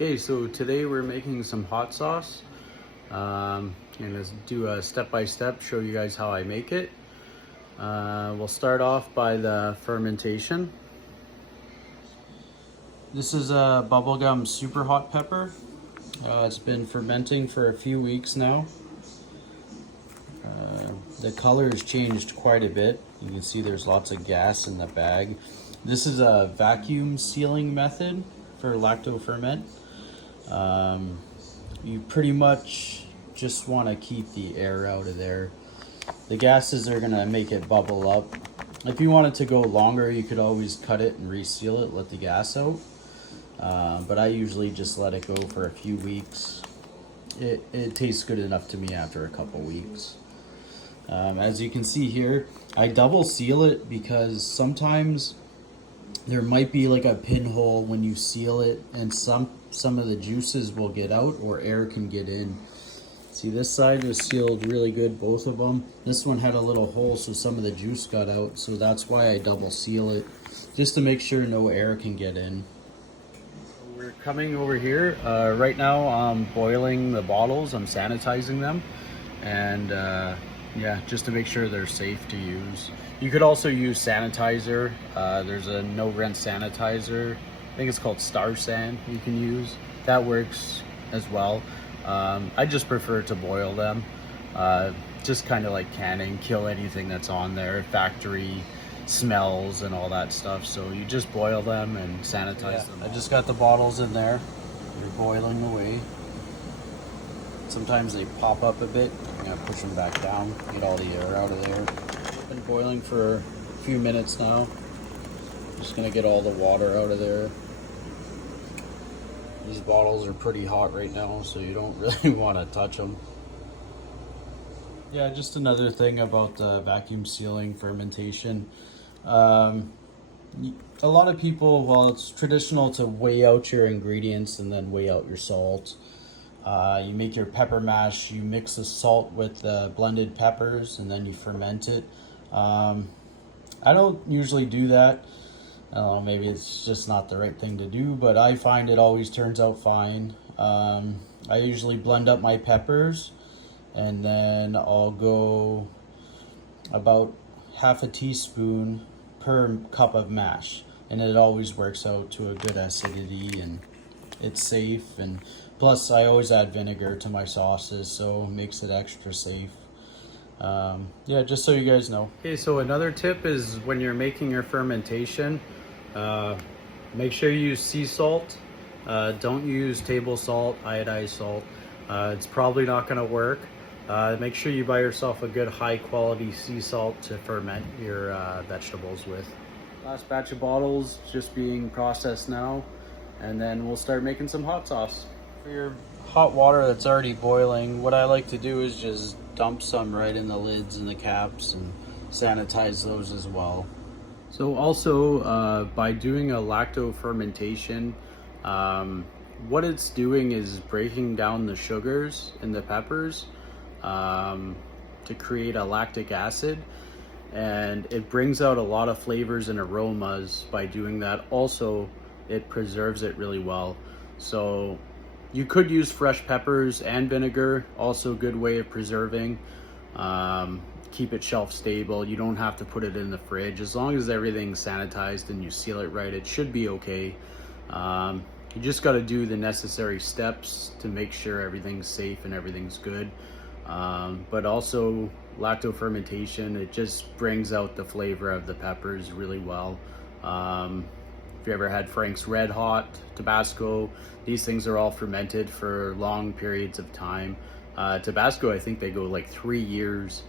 Okay, so today we're making some hot sauce. I'm gonna do a step-by-step, show you guys how I make it. We'll start off by the fermentation. This is a bubblegum super hot pepper. It's been fermenting for a few weeks now. The color has changed quite a bit. You can see there's lots of gas in the bag. This is a vacuum sealing method for lacto ferment. You pretty much just want to keep the air out of there. The gases are going to make it bubble up. If you want it to go longer, you could always cut it and reseal it, let the gas out. But I usually just let it go for a few weeks. It tastes good enough to me after a couple weeks. As you can see here, I double seal it because sometimes there might be like a pinhole when you seal it, and some of the juices will get out or air can get in. See, this side was sealed really good, both of them. This one had a little hole, so some of the juice got out, so that's why I double seal it, just to make sure no air can get in. We're coming over here. Right now I'm boiling the bottles, I'm sanitizing them, and yeah, just to make sure they're safe to use. You could also use sanitizer. There's a no-rinse sanitizer. I think it's called Star San you can use. That works as well. I just prefer to boil them. Just kind of like canning, kill anything that's on there, factory smells and all that stuff. So you just boil them and sanitize them. I just got the bottles in there. They're boiling away. Sometimes they pop up a bit. I'm gonna push them back down, get all the air out of there. Been boiling for a few minutes now. Just gonna get all the water out of there. These bottles are pretty hot right now, so you don't really want to touch them. Yeah, just another thing about vacuum sealing fermentation. A lot of people, well, it's traditional to weigh out your ingredients and then weigh out your salt. You make your pepper mash, you mix the salt with the blended peppers, and then you ferment it. I don't usually do that. I don't know, maybe it's just not the right thing to do, but I find it always turns out fine. I usually blend up my peppers, and then I'll go about half a teaspoon per cup of mash, and it always works out to a good acidity, and it's safe. And plus I always add vinegar to my sauces, so it makes it extra safe. Yeah, just so you guys know. Okay, so another tip is when you're making your fermentation, make sure you use sea salt. Don't use table salt, iodized salt. It's probably not going to work. Make sure you buy yourself a good high quality sea salt to ferment your vegetables with. Last batch of bottles just being processed now, and then we'll start making some hot sauce. For your hot water that's already boiling, what I like to do is just dump some right in the lids and the caps and sanitize those as well. So also, by doing a lacto fermentation, what it's doing is breaking down the sugars in the peppers to create a lactic acid, and it brings out a lot of flavors and aromas by doing that. Also, it preserves it really well. So you could use fresh peppers and vinegar, also a good way of preserving. Keep it shelf stable. You don't have to put it in the fridge. As long as everything's sanitized and you seal it right, it should be okay. You just got to do the necessary steps to make sure everything's safe and everything's good. But also lacto fermentation, it just brings out the flavor of the peppers really well. If you ever had Frank's Red Hot, Tabasco, these things are all fermented for long periods of time. Tabasco, I think they go like 3 years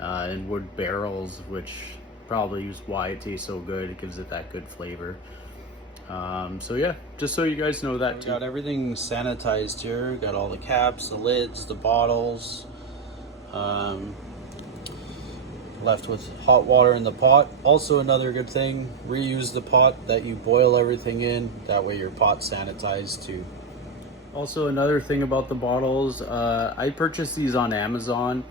in wood barrels, which probably is why it tastes so good. It gives it that good flavor. So yeah, just so you guys know that too. Got everything sanitized here. Got all the caps, the lids, the bottles. Left with hot water in the pot. Also another good thing, reuse the pot that you boil everything in. That way your pot's sanitized too. Also another thing about the bottles, I purchased these on Amazon.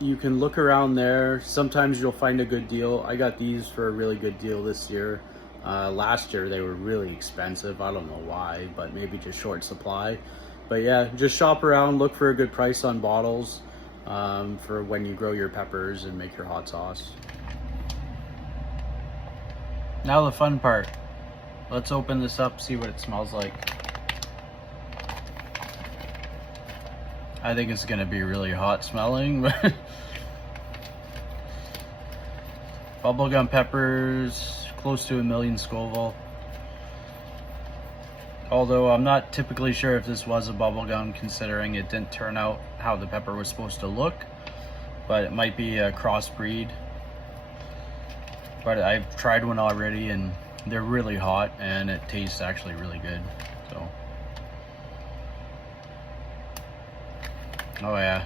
You can look around there. Sometimes you'll find a good deal. I got these for a really good deal this year. Last year they were really expensive. I don't know why, but maybe just short supply. But yeah, just shop around, look for a good price on bottles for when you grow your peppers and make your hot sauce. Now the fun part. Let's open this up, see what it smells like. I think it's gonna be really hot smelling, but bubblegum peppers, close to 1,000,000 Scoville. Although I'm not typically sure if this was a bubblegum, considering it didn't turn out how the pepper was supposed to look, but it might be a crossbreed. But I've tried one already and they're really hot and it tastes actually really good. So, oh yeah,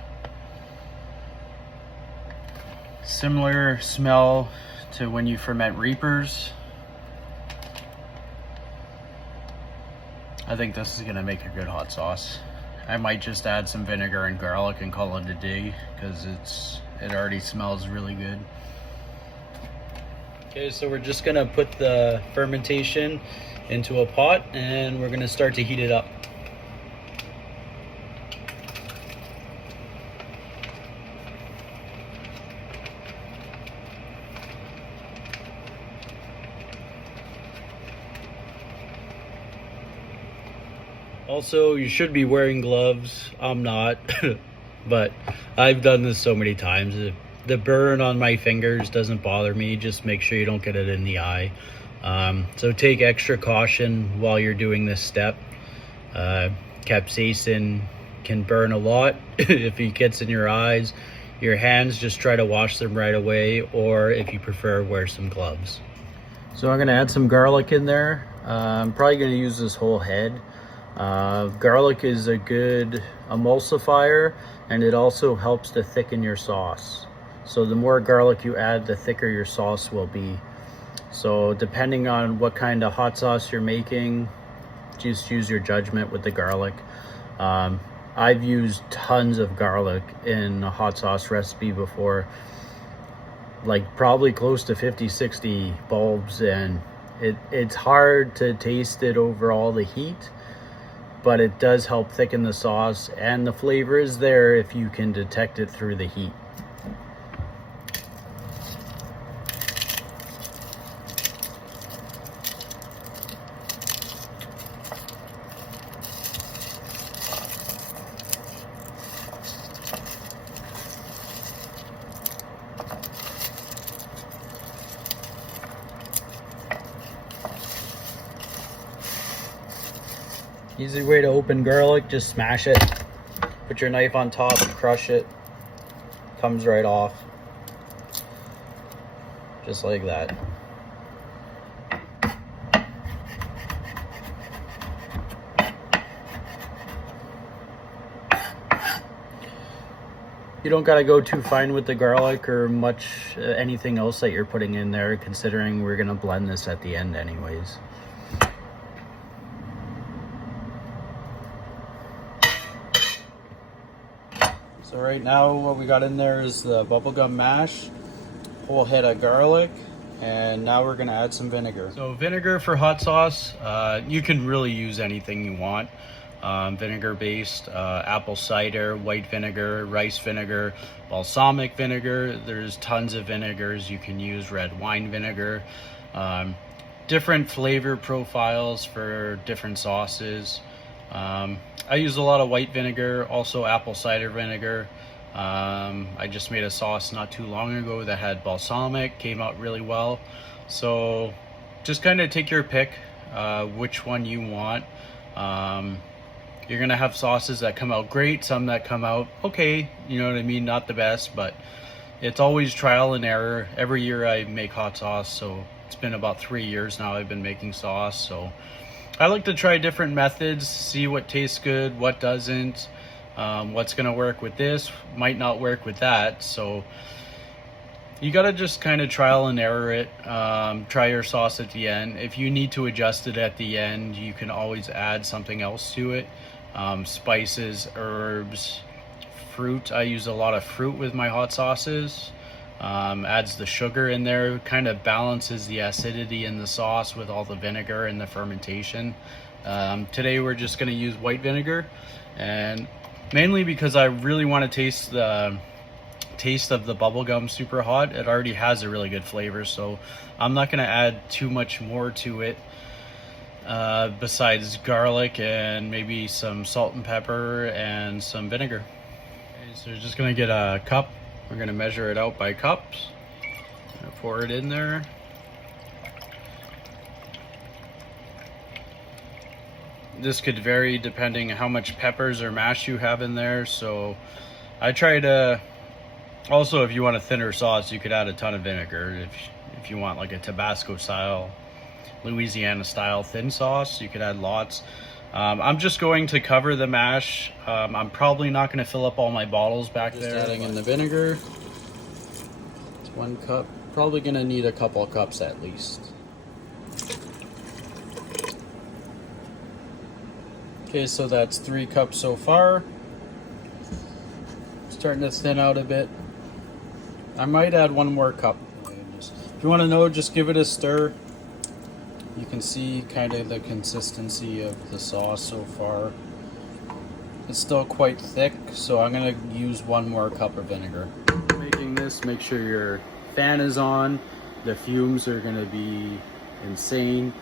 similar smell to when you ferment Reapers. I think this is gonna make a good hot sauce. I might just add some vinegar and garlic and call it a day because it already smells really good. Okay, so we're just gonna put the fermentation into a pot and we're gonna start to heat it up. Also, you should be wearing gloves. I'm not, but I've done this so many times. The burn on my fingers doesn't bother me. Just make sure you don't get it in the eye. So take extra caution while you're doing this step. Capsaicin can burn a lot if it gets in your eyes. Your hands, just try to wash them right away, or if you prefer, wear some gloves. So I'm gonna add some garlic in there. I'm probably gonna use this whole head. Garlic is a good emulsifier and it also helps to thicken your sauce. So the more garlic you add, the thicker your sauce will be. So depending on what kind of hot sauce you're making, just use your judgment with the garlic. I've used tons of garlic in a hot sauce recipe before, like probably close to 50-60 bulbs, and it's hard to taste it over all the heat, but it does help thicken the sauce, and the flavor is there if you can detect it through the heat. Easy way to open garlic, just smash it. Put your knife on top, crush it. Comes right off. Just like that. You don't gotta go too fine with the garlic or much anything else that you're putting in there, considering we're gonna blend this at the end anyways. So right now what we got in there is the bubblegum mash, whole head of garlic, and now we're gonna add some vinegar. So vinegar for hot sauce, you can really use anything you want. Vinegar based, apple cider, white vinegar, rice vinegar, balsamic vinegar. There's tons of vinegars you can use, red wine vinegar. Different flavor profiles for different sauces. I use a lot of white vinegar, also apple cider vinegar. I just made a sauce not too long ago that had balsamic, came out really well. So just kind of take your pick, which one you want. You're gonna have sauces that come out great, some that come out okay, you know what I mean, not the best, but it's always trial and error. Every year I make hot sauce, so it's been about 3 years now I've been making sauce. So I like to try different methods, see what tastes good, what doesn't, what's gonna work with this, might not work with that. So you gotta just kind of trial and error it. Try your sauce at the end. If you need to adjust it at the end, you can always add something else to it. Spices, herbs, fruit. I use a lot of fruit with my hot sauces. Adds the sugar in there, kind of balances the acidity in the sauce with all the vinegar and the fermentation. Today we're just going to use white vinegar, and mainly because I really want to taste the taste of the bubblegum super hot. It already has a really good flavor, so I'm not going to add too much more to it besides garlic and maybe some salt and pepper and some vinegar. Okay, so we're just going to get a cup. We're going to measure it out by cups. Pour it in there. This could vary depending how much peppers or mash you have in there, so I try to also, if you want a thinner sauce, you could add a ton of vinegar. If you want like a Tabasco style, Louisiana style thin sauce, you could add lots. I'm just going to cover the mash. I'm probably not going to fill up all my bottles back there. Just adding in the vinegar. It's 1 cup. Probably going to need a couple cups at least. Okay, so that's 3 cups so far. Starting to thin out a bit. I might add 1 more cup. If you want to know, just give it a stir. You can see kind of the consistency of the sauce so far. It's still quite thick, so I'm going to use 1 more cup of vinegar. Making this, make sure your fan is on. The fumes are going to be insane.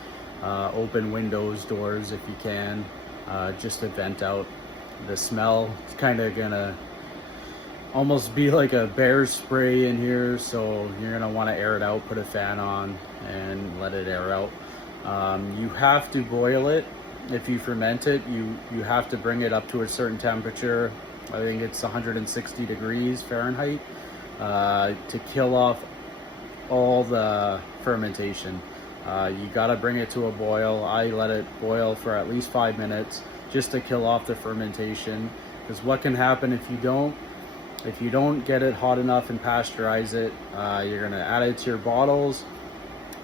Open windows, doors if you can, just to vent out the smell. It's kind of going to almost be like a bear spray in here, so you're going to want to air it out. Put a fan on and let it air out. You have to boil it. If you ferment it, you have to bring it up to a certain temperature. I think it's 160 degrees Fahrenheit to kill off all the fermentation. You got to bring it to a boil. I let it boil for at least 5 minutes just to kill off the fermentation, because what can happen if you don't get it hot enough and pasteurize it, you're going to add it to your bottles.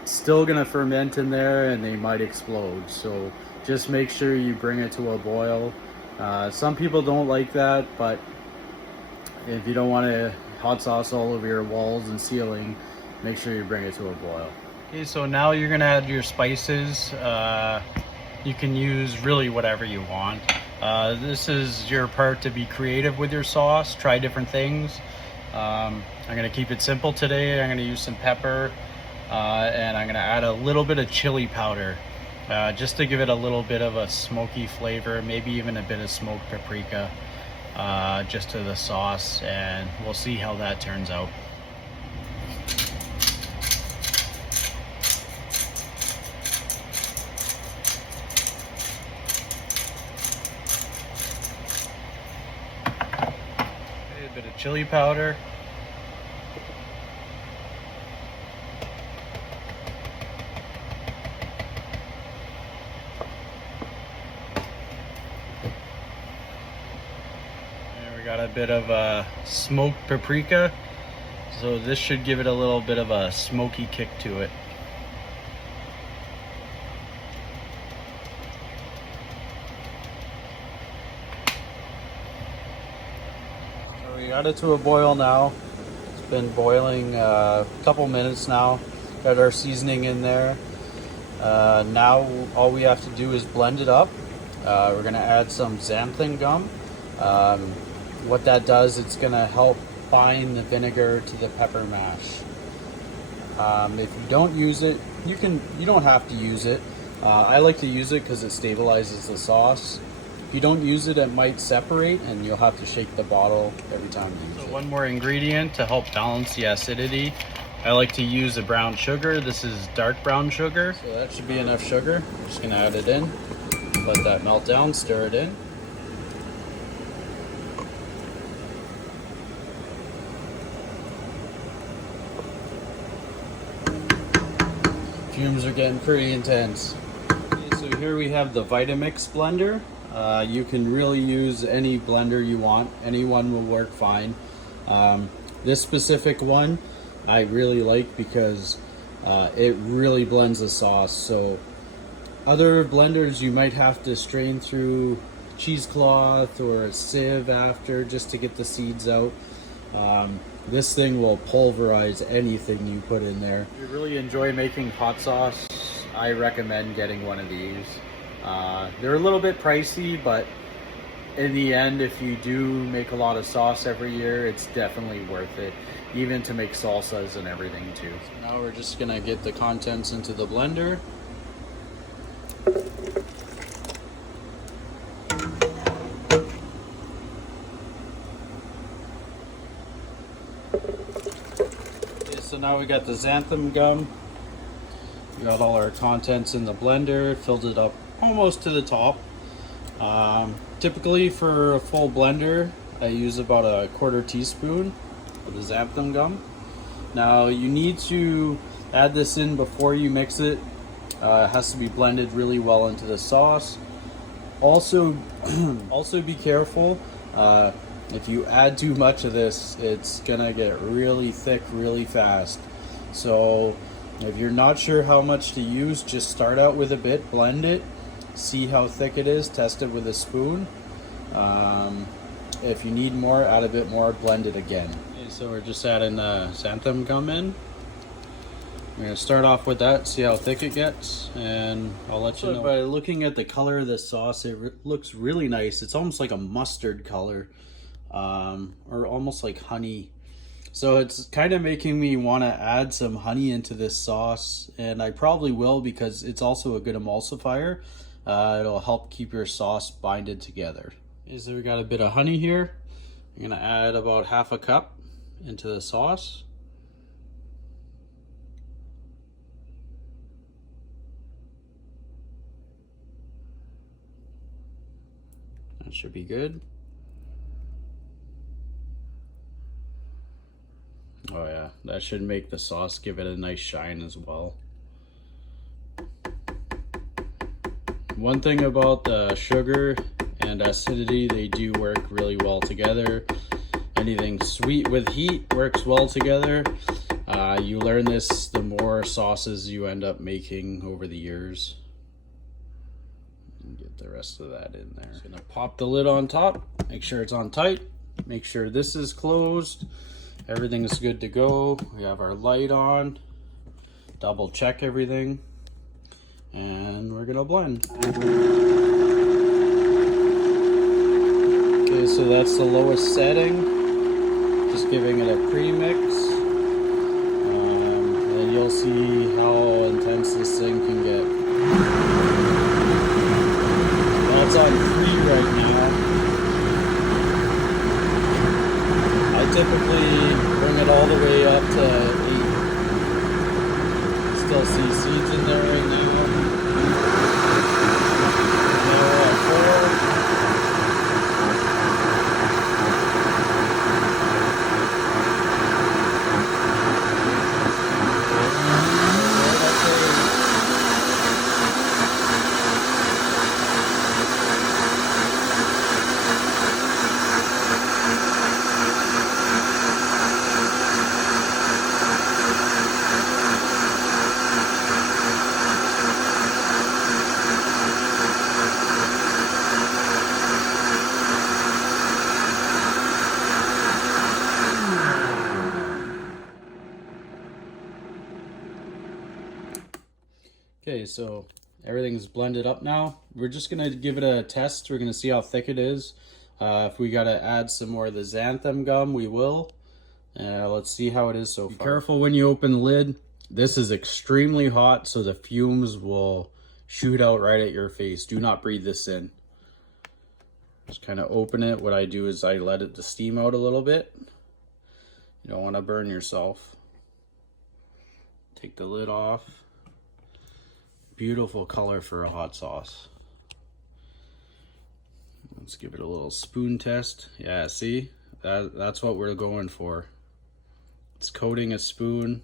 Still gonna ferment in there and they might explode, so just make sure you bring it to a boil. Some people don't like that, but if you don't want a hot sauce all over your walls and ceiling, make sure you bring it to a boil. Okay, so now you're gonna add your spices. You can use really whatever you want. This is your part to be creative with your sauce. Try different things. I'm gonna keep it simple today. I'm gonna use some pepper. And I'm going to add a little bit of chili powder just to give it a little bit of a smoky flavor, maybe even a bit of smoked paprika just to the sauce, and we'll see how that turns out. Okay, a bit of chili powder. Got a bit of smoked paprika, so this should give it a little bit of a smoky kick to it. So we got it to a boil now. It's been boiling a couple minutes now. Got our seasoning in there. Now all we have to do is blend it up. We're gonna add some xanthan gum. What that does, it's going to help bind the vinegar to the pepper mash. If you don't use it, you don't have to use it. I like to use it because it stabilizes the sauce. If you don't use it, it might separate and you'll have to shake the bottle every time you use it. One more ingredient to help balance the acidity. I like to use a brown sugar. This is dark brown sugar. So that should be enough sugar. I'm just going to add it in. Let that melt down, stir it in. Fumes are getting pretty intense. Okay, so here we have the Vitamix blender. You can really use any blender you want. Any one will work fine. This specific one I really like because it really blends the sauce. So other blenders you might have to strain through cheesecloth or a sieve after just to get the seeds out. This thing will pulverize anything you put in there. If you really enjoy making hot sauce, I recommend getting one of these. They're a little bit pricey, but in the end, if you do make a lot of sauce every year, it's definitely worth it, even to make salsas and everything too. So now we're just gonna get the contents into the blender. Okay, so now we got the xanthan gum. We got all our contents in the blender, filled it up almost to the top. Typically for a full blender, I use about a 1/4 teaspoon of the xanthan gum. Now you need to add this in before you mix it. It has to be blended really well into the sauce. Also, also be careful. If you add too much of this, it's gonna get really thick really fast. So if you're not sure how much to use, just start out with a bit, blend it, see how thick it is, test it with a spoon. If you need more, add a bit more, blend it again. Okay, so we're just adding the xanthan gum in. We're gonna start off with that, see how thick it gets, and I'll let you know. By looking at the color of the sauce, it looks really nice. It's almost like a mustard color, or almost like honey. So it's kind of making me want to add some honey into this sauce, and I probably will because it's also a good emulsifier. It'll help keep your sauce binded together. Okay, so we got a bit of honey here. I'm gonna add about 1/2 cup into the sauce. That should be good. Oh yeah, that should make the sauce give it a nice shine as well. One thing about the sugar and acidity, they do work really well together. Anything sweet with heat works well together. You learn this the more sauces you end up making over the years. And get the rest of that in there. Just gonna pop the lid on top, make sure it's on tight, make sure this is closed. Everything is good to go. We have our light on. Double check everything. And we're gonna blend. Okay, so that's the lowest setting. Just giving it a pre-mix. And you'll see how intense this thing can get. That's on 3 right now. I typically bring it all the way up to 8. Still see seeds in there right now. Now we're at 4. Okay, so everything's blended up now. We're just gonna give it a test. We're gonna see how thick it is. If we gotta add some more of the xanthan gum, we will. Let's see how it is so far. Be careful when you open the lid. This is extremely hot, so the fumes will shoot out right at your face. Do not breathe this in. Just kind of open it. What I do is I let it to steam out a little bit. You don't want to burn yourself. Take the lid off. Beautiful color for a hot sauce. Let's give it a little spoon test. Yeah, see? That's what we're going for. It's coating a spoon.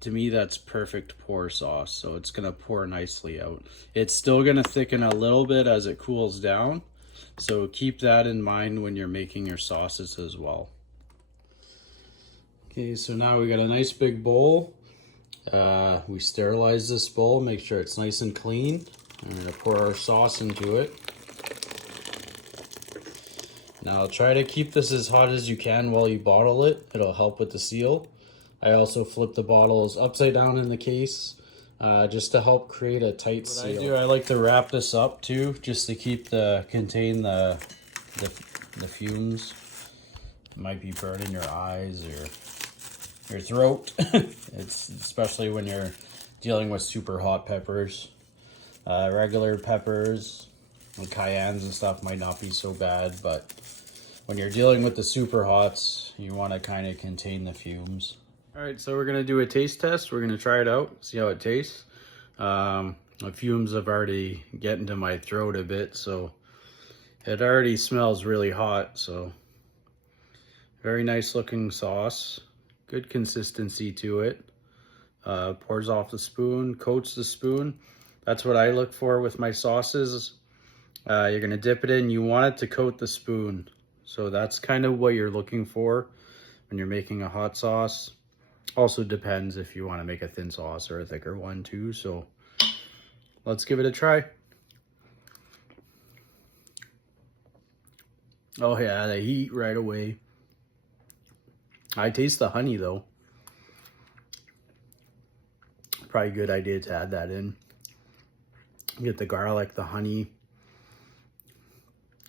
To me, that's perfect pour sauce, so it's gonna pour nicely out. It's still gonna thicken a little bit as it cools down, so keep that in mind when you're making your sauces as well. Okay, so now we got a nice big bowl. We sterilize this bowl, make sure it's nice and clean. I'm gonna pour our sauce into it. Now try to keep this as hot as you can while you bottle it. It'll help with the seal. I also flip the bottles upside down in the case just to help create a tight seal. I like to wrap this up too, just to contain the fumes. It might be burning your eyes or your throat. It's especially when you're dealing with super hot peppers. Regular peppers and cayennes and stuff might not be so bad, but when you're dealing with the super hots, you want to kind of contain the fumes. All right, so we're gonna do a taste test. We're gonna try it out, see how it tastes. The fumes have already getting to my throat a bit, so it already smells really hot. So very nice looking sauce, good consistency to it. Pours off the spoon, coats the spoon. That's what I look for with my sauces. You're gonna dip it in, you want it to coat the spoon. So that's kind of what you're looking for when you're making a hot sauce. Also depends if you want to make a thin sauce or a thicker one too. So let's give it a try. Oh yeah, the heat right away. I taste the honey though. Probably a good idea to add that in. Get the garlic, the honey.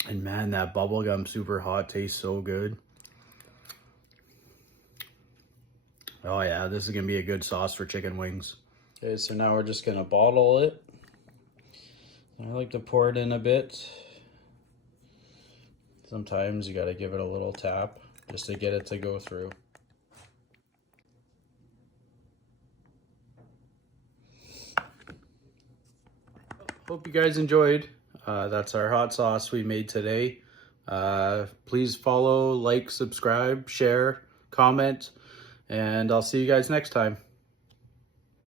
And man, that bubblegum super hot tastes so good. Oh yeah, this is gonna be a good sauce for chicken wings. Okay, so now we're just gonna bottle it. I like to pour it in a bit. Sometimes you gotta give it a little tap just to get it to go through. Hope you guys enjoyed. That's our hot sauce we made today. Please follow, like, subscribe, share, comment, and I'll see you guys next time.